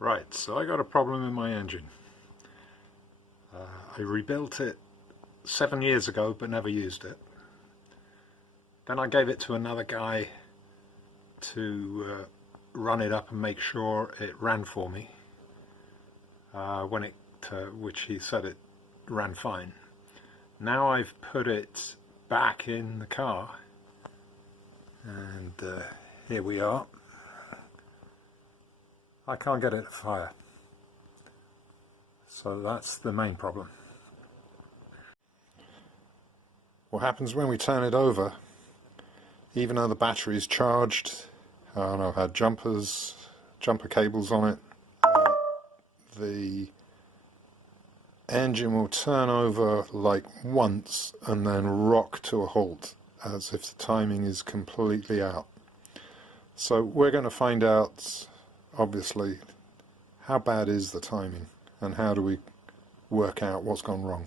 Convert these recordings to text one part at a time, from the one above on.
Right, so I got a problem in my engine. I rebuilt it 7 years ago but never used it. Then I gave it to another guy to run it up and make sure it ran for me, which he said it ran fine. Now I've put it back in the car and here we are. I can't get it to fire, so that's the main problem. What happens when we turn it over, even though the battery is charged, and I've had jumper cables on it, the engine will turn over like once and then rock to a halt as if the timing is completely out. So we're going to find out, obviously, how bad is the timing and how do we work out what's gone wrong.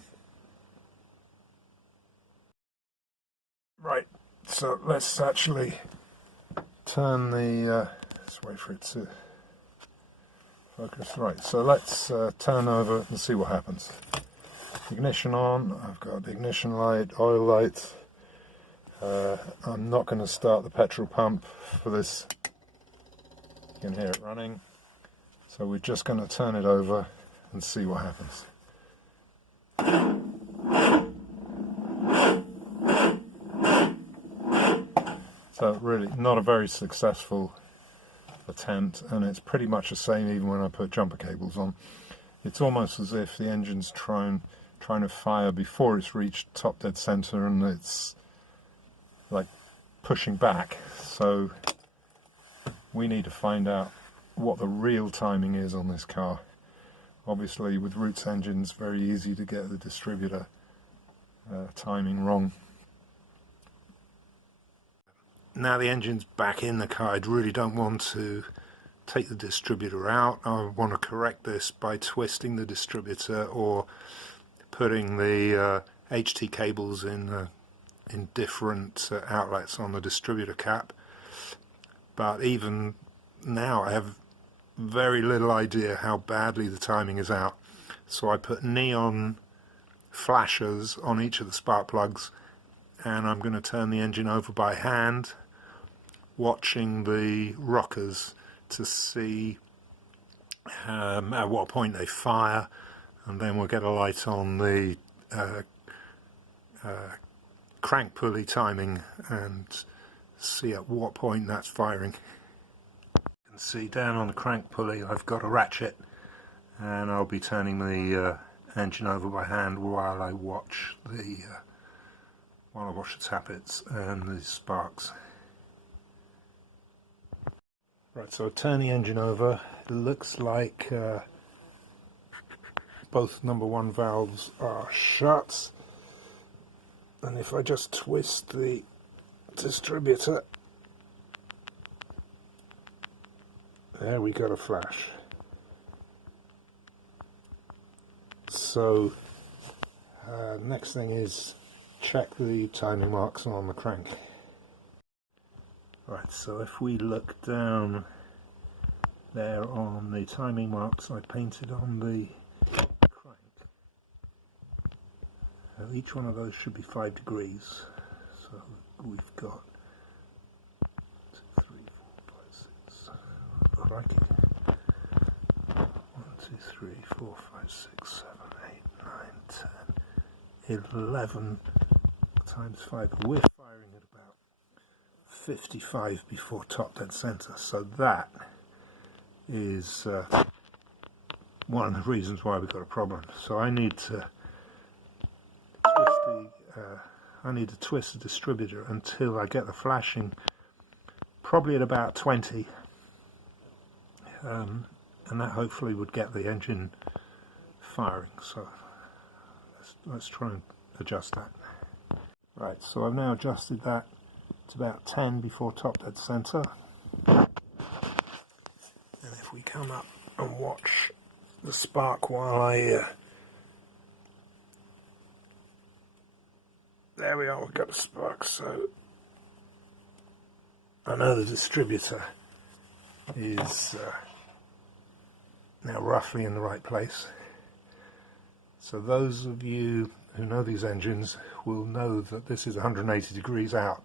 Right, so let's actually turn the let's wait for it to focus. Right, so let's turn over and see what happens. Ignition on. I've got the ignition light, oil light. I'm not going to start the petrol pump for this. You can hear it running. So we're just going to turn it over and see what happens. So really not a very successful attempt, and it's pretty much the same even when I put jumper cables on. It's almost as if the engine's trying to fire before it's reached top dead center, and it's like pushing back. So we need to find out what the real timing is on this car. Obviously with Roots engines, very easy to get the distributor timing wrong. Now the engine's back in the car, I really don't want to take the distributor out. I want to correct this by twisting the distributor or putting the HT cables in different outlets on the distributor cap. But even now I have very little idea how badly the timing is out. So I put neon flashers on each of the spark plugs, and I'm going to turn the engine over by hand, watching the rockers to see at what point they fire, and then we'll get a light on the crank pulley timing and see at what point that's firing. You can see down on the crank pulley I've got a ratchet, and I'll be turning the engine over by hand while I watch the tappets and the sparks. Right, so I turn the engine over. It looks like both number 1 valves are shut, and if I just twist the distributor, there we got a flash. So next thing is check the timing marks on the crank. Right, so if we look down there on the timing marks I painted on the crank, each one of those should be 5 degrees. So we've got 2, 3, 4, 5, 6, crikey. 1, 2, 3, 4, 5, 6, 7, 8, 9, 10, 11 times 5. We're firing at about 55 before top dead center, so that is one of the reasons why we've got a problem. So I need to twist the distributor until I get the flashing, probably at about 20, and that hopefully would get the engine firing. So let's try and adjust that. Right, so I've now adjusted that to about 10 before top dead center, and if we come up and watch the spark while I there we are, we've got a spark. So I know the distributor is now roughly in the right place. So those of you who know these engines will know that this is 180 degrees out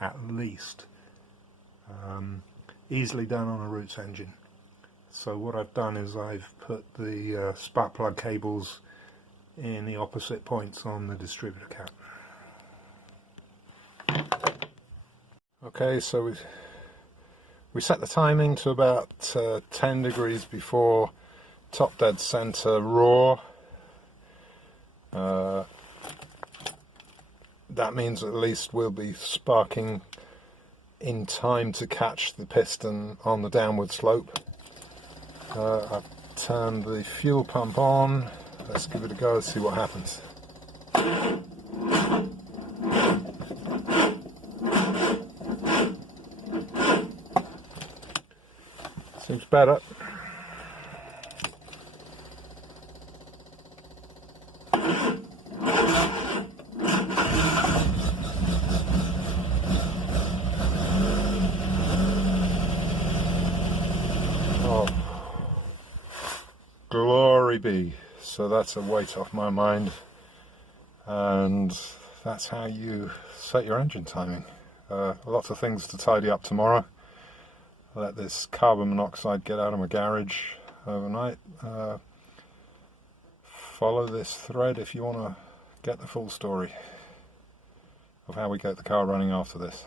at least. Easily done on a Roots engine. So what I've done is I've put the spark plug cables in the opposite points on the distributor cap. Okay, so we set the timing to about 10 degrees before top dead center raw. That means at least we'll be sparking in time to catch the piston on the downward slope. I've turned the fuel pump on. Let's give it a go and see what happens. Seems better. Oh, glory be. So that's a weight off my mind, and that's how you set your engine timing. Lots of things to tidy up tomorrow. Let this carbon monoxide get out of my garage overnight. Follow this thread if you want to get the full story of how we get the car running after this.